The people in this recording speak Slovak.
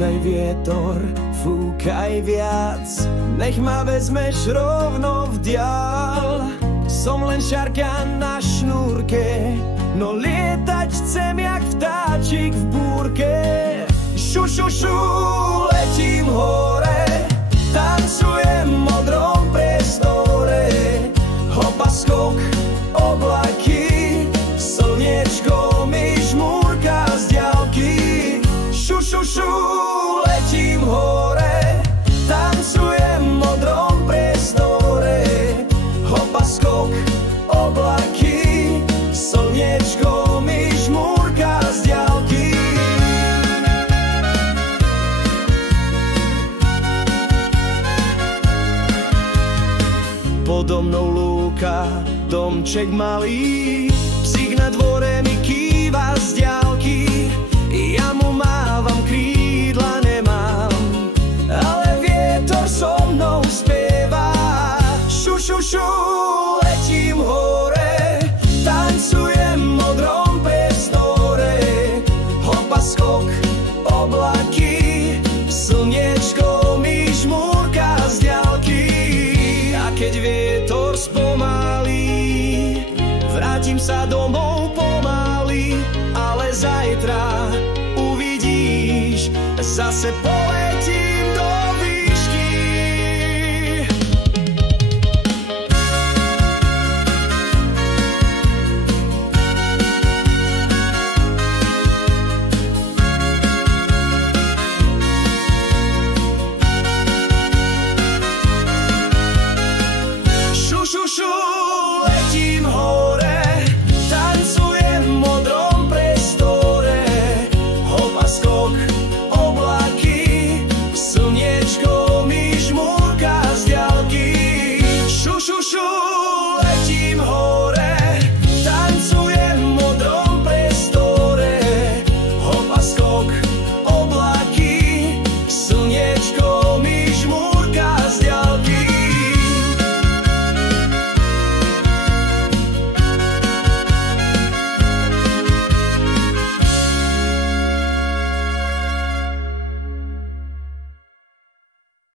Fúkaj vietor, fúkaj viac, nech ma vezmeš rovno v diaľ. Som len šarka na šnúrke, no lietať chcem jak vtáčik v búrke. Šu, šu, šu, letím hore, tancujem v modrom priestore. Hopa skok, oblaky, slniečko mi žmúrka z diaľky. Šu, šu, šu, letím hore, tancujem v modrom priestore. Hopa skok, oblaky, slniečko mi žmúrka z diaľky. Podo mnou lúka, domček malý, psík na dvore mi kýva z diaľky. Ja mu mávam, krídla nemám, ale vietor so mnou spieva. Šu, šu, šu, letím hore, tancujem v modrom priestore. Hopa skok, oblaky, slniečko mi žmúrka z diaľky. A keď vietor spomalí, vrátim sa domov pomaly, ale zajtra uvidíš zase